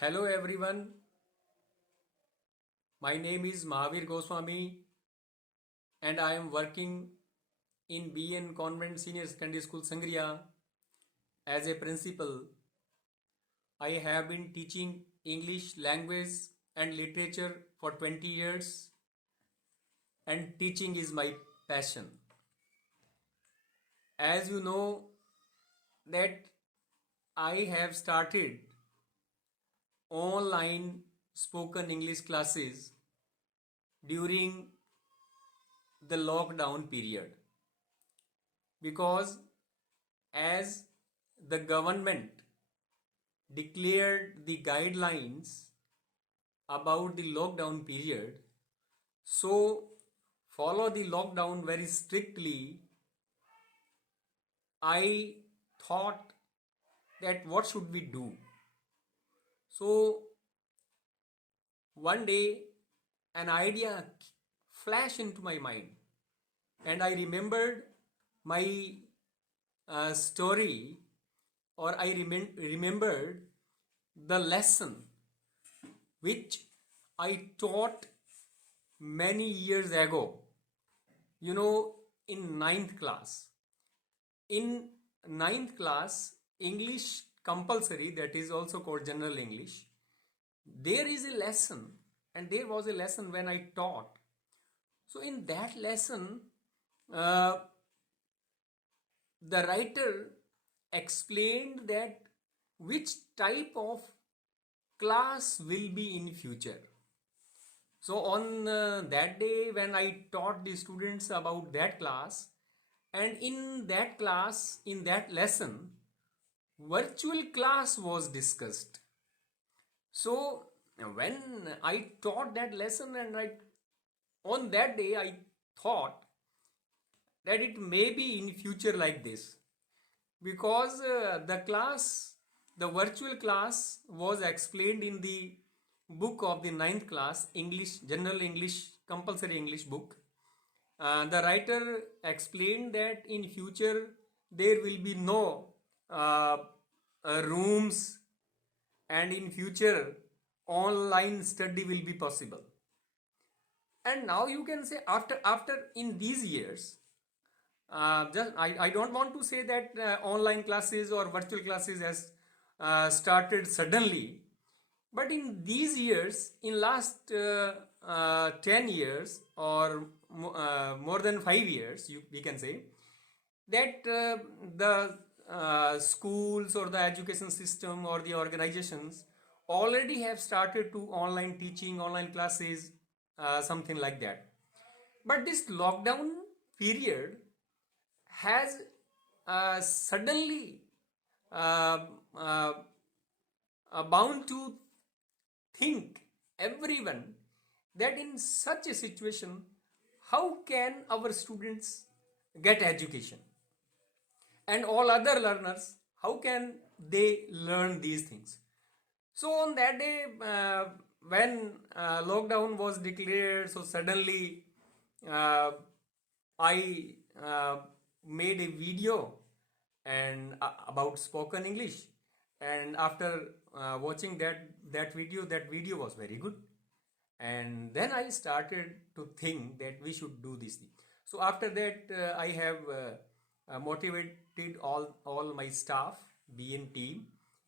Hello everyone, my name is Mahavir Goswami and I am working in BN Convent Senior Secondary School Sangria as a principal. I have been teaching English language and literature for 20 years and teaching is my passion. As you know that I have started online spoken English classes during the lockdown period because as the government declared the guidelines about the lockdown period, so follow the lockdown very strictly. I thought that what should we do? So one day an idea flashed into my mind and I remembered my story, or I remembered the lesson which I taught many years ago, in ninth class. In ninth class, English compulsory, that is also called general English, there is a lesson, and there was a lesson when I taught. So in that lesson, uh, the writer explained that which type of class will be in future. So on that day when I taught the students about that class, and in that class, in that lesson, virtual class was discussed. So when I taught that lesson and on that day I thought that it may be in future like this, because the virtual class was explained in the book of the ninth class English, general English, compulsory English book. The writer explained that in future there will be no uh, rooms, and in future online study will be possible. And now you can say after in these years, I don't want to say that online classes or virtual classes has started suddenly, but in these years, in last 10 years or more than 5 years, we can say that the schools or the education system or the organizations already have started to online teaching, online classes, something like that. But this lockdown period has suddenly uh, uh, bound to think everyone that in such a situation, how can our students get education, and all other learners, how can they learn these things? So on that day, when lockdown was declared, so suddenly uh, I made a video and about spoken English, and after watching that video was very good, and then I started to think that we should do this thing. So after that, I have motivated all my staff, BN team.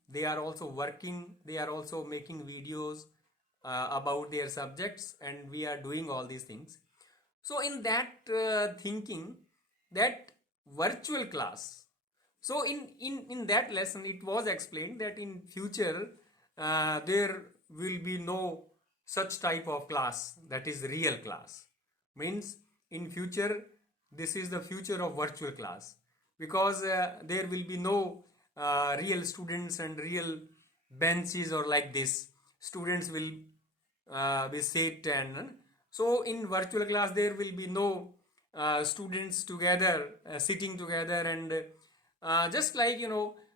They are also working, they are also making videos about their subjects, and we are doing all these things. So in that thinking, that virtual class, so in that lesson it was explained that in future there will be no such type of class, that is real class. Means in future, this is the future of virtual class, because there will be no real students and real benches or like this. Students will be sit, and so in virtual class there will be no students together, sitting together, and just like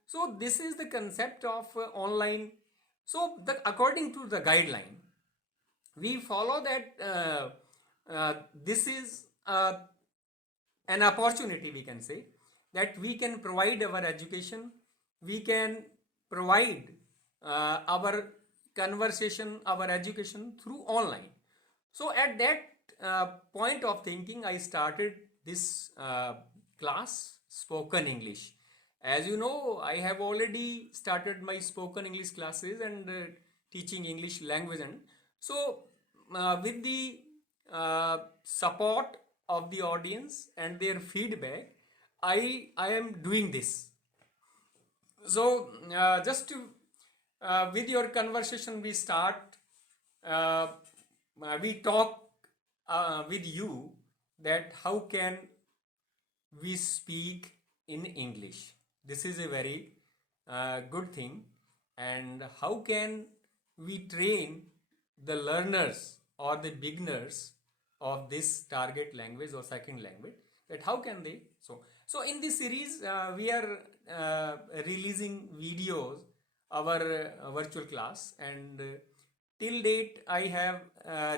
so this is the concept of online. So according to the guideline, we follow that this is an opportunity, we can say, that we can provide our education, we can provide our conversation, our education through online. So at that point of thinking, I started this class, Spoken English. As you know, I have already started my spoken English classes and teaching English language. And so, with the support of the audience and their feedback, I am doing this. So, just to with your conversation, we start. Uh, we talk with you that how can we speak in English. This is a very good thing. And how can we train the learners or the beginners of this target language or second language, that how can they, so in this series we are releasing videos, our virtual class, and till date I have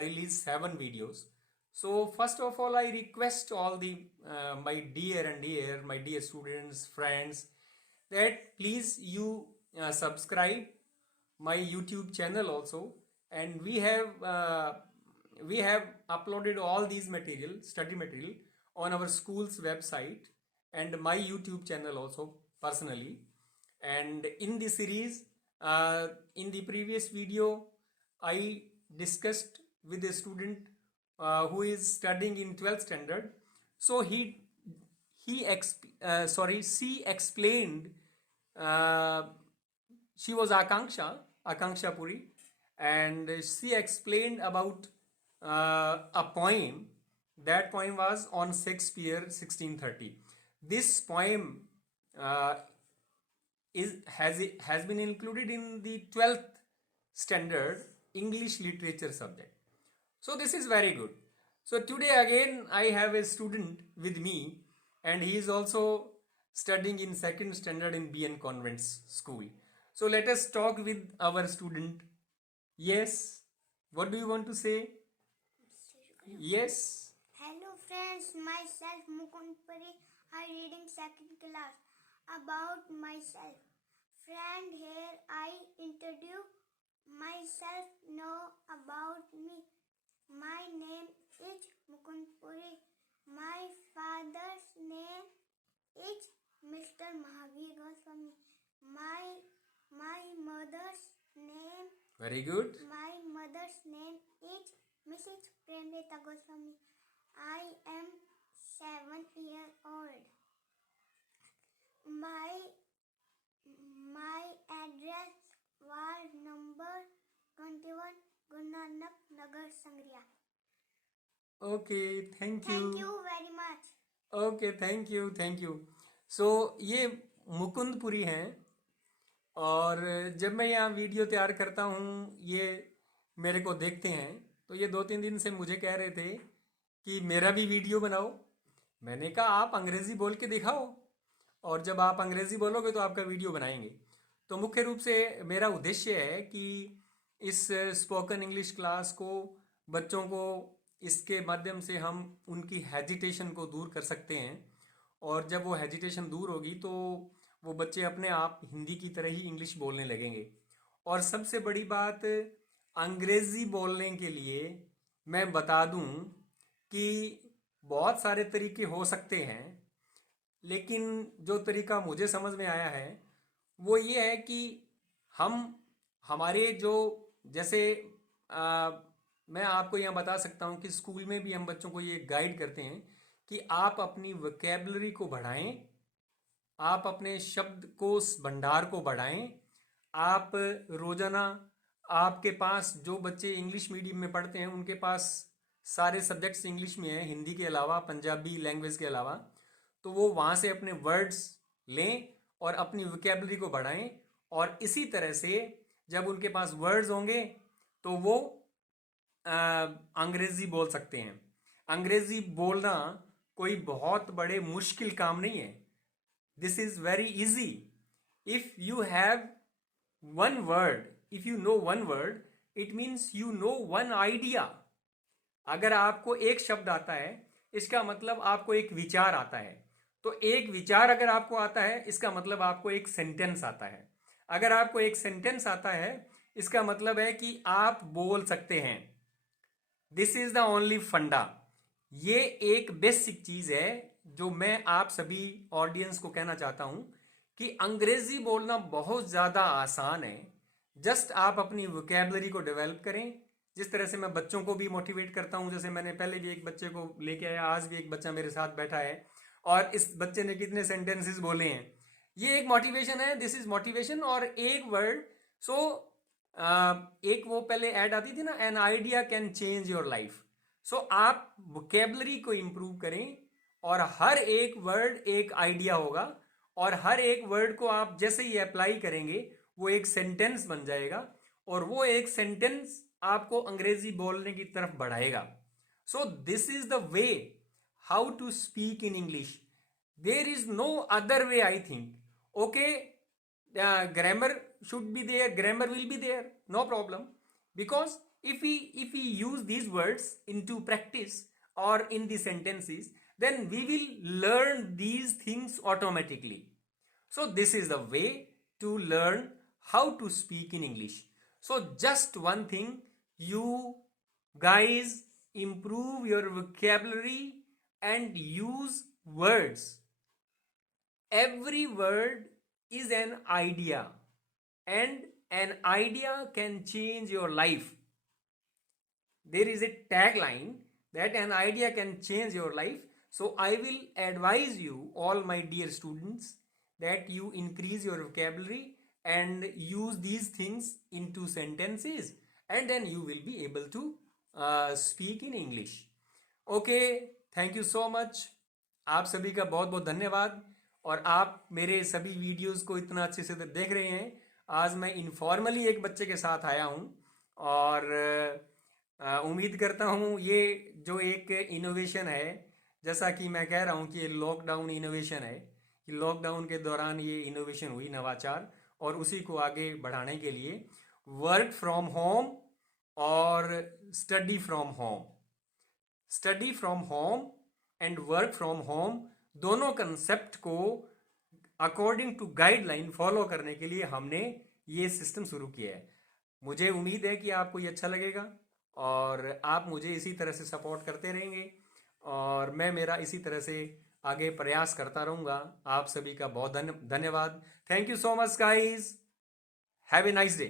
released 7 videos. So first of all, I request all the my dear students, friends, that please you subscribe my YouTube channel also. And we have uploaded all these material, study material, on our school's website and my YouTube channel also personally. And in this series, in the previous video, I discussed with a student who is studying in 12th standard. So she explained. She was Akanksha Puri, and she explained about a poem. That poem was on Shakespeare 1630. This poem has been included in the 12th standard English literature subject. So this is very good. So today again I have a student with me, and he is also studying in 2nd standard in BN Convents School. So let us talk with our student. Yes, what do you want to say? Yes. Hello friends, myself Mukund Puri. I reading 2nd class. About myself. Friend, here I introduce myself. Know about me. My name is Mukund Puri. My father's name is Mr. Mahavir Goswami. My mother's name. Very good. My mother's name is Mrs. Premlita Goswami. I am 7 years old. My address was number 21 Guru Nanak Nagar, Sangria. Okay, thank you. Thank you very much. Okay, thank you. So ये मुकुंदपुरी हैं, और जब मैं यहाँ video तैयार करता हूँ, ये मेरे को देखते हैं, तो ये 2-3 दिन से मुझे कह रहे थे कि मेरा भी वीडियो बनाओ. मैंने कहा आप अंग्रेज़ी बोल के दिखाओ, और जब आप अंग्रेज़ी बोलोगे तो आपका वीडियो बनाएंगे. तो मुख्य रूप से मेरा उद्देश्य है कि इस स्पोकन इंग्लिश क्लास को, बच्चों को, इसके माध्यम से हम उनकी हेजिटेशन को दूर कर सकते हैं. और जब वो हेजिटेशन दूर होगी तो वो बच्चे अपने आप हिंदी की तरह ही इंग्लिश बोलने लगेंगे. और सबसे बड़ी बात, अंग्रेज़ी बोलने के लिए मैं बता दूं कि बहुत सारे तरीके हो सकते हैं, लेकिन जो तरीका मुझे समझ में आया है वो ये है कि हमारे जो, जैसे मैं आपको यहाँ बता सकता हूँ कि स्कूल में भी हम बच्चों को ये गाइड करते हैं कि आप अपनी वोकैबुलरी को बढ़ाएं, आप अपने शब्दकोश भंडार को बढ़ाएं. आप रोज़ाना, आपके पास जो बच्चे इंग्लिश मीडियम में पढ़ते हैं उनके पास सारे सब्जेक्ट्स इंग्लिश में हैं, हिंदी के अलावा, पंजाबी लैंग्वेज के अलावा. तो वो वहाँ से अपने वर्ड्स लें और अपनी वोकैबुलरी को बढ़ाएं. और इसी तरह से जब उनके पास वर्ड्स होंगे तो वो अंग्रेज़ी बोल सकते हैं. अंग्रेज़ी बोलना कोई बहुत बड़े मुश्किल काम नहीं है. This is very easy. If you have one word, if you know one word, it means you know one idea. अगर आपको एक शब्द आता है, इसका मतलब आपको एक विचार आता है. तो एक विचार अगर आपको आता है, इसका मतलब आपको एक सेंटेंस आता है. अगर आपको एक सेंटेंस आता है, इसका मतलब है कि आप बोल सकते हैं। दिस इज द ओनली फंडा। ये एक बेसिक चीज है जो मैं आप सभी ऑडियंस को कहना चाहता हूं कि अंग्रेजी बोलना बहुत ज्यादा आसान है। जस्ट आप अपनी वोकेबलरी को डेवलप करें। जिस तरह से मैं बच्चों को भी मोटिवेट करता हूं, जैसे मैंने पहले भी एक बच्चे को लेके आया, आज भी एक बच्चा मेरे साथ बैठा है और इस बच्चे ने कितने सेंटेंसेस बोले हैं। ये एक मोटिवेशन है, दिस इज मोटिवेशन। और एक वर्ड, सो एक वो पहले ऐड आती थी ना, an idea can change your life. So आप वोकेबलरी को इंप्रूव करें और हर एक वर्ड एक आइडिया होगा और हर एक वर्ड को आप जैसे ही अप्लाई करेंगे वो एक सेंटेंस बन जाएगा और वो एक सेंटेंस आपको अंग्रेजी बोलने की तरफ बढ़ाएगा। So this is the way how to speak in English. There is no other way, I think. Okay, grammar should be there, grammar will be there, no problem, because if we use these words into practice or in the sentences, then we will learn these things automatically. So this is the way to learn how to speak in English. So just one thing, you guys improve your vocabulary and use words. Every word is an idea, and an idea can change your life. There is a tagline that an idea can change your life. So I will advise you, all my dear students, that you increase your vocabulary and use these things into sentences, and then you will be able to speak in English. Okay, thank you so much. आप सभी का बहुत बहुत धन्यवाद। और आप मेरे सभी वीडियोस को इतना अच्छे से देख रहे हैं। आज मैं इनफॉर्मली एक बच्चे के साथ आया हूं और उम्मीद करता हूं ये जो एक इनोवेशन है, जैसा कि मैं कह रहा हूं कि ये लॉकडाउन इनोवेशन है, कि लॉकडाउन के दौरान ये इनोवेशन हुई, नवाचार, और उसी को आगे बढ़ाने के लिए वर्क फ्रॉम होम और study from home, study from home and work from home, दोनों कंसेप्ट को अकॉर्डिंग टू गाइडलाइन फॉलो करने के लिए हमने ये सिस्टम शुरू किया है। मुझे उम्मीद है कि आपको ये अच्छा लगेगा और आप मुझे इसी तरह से सपोर्ट करते रहेंगे और मैं मेरा इसी तरह से आगे प्रयास करता रहूँगा। आप सभी का बहुत धन्यवाद। Thank you so much guys, have a nice day.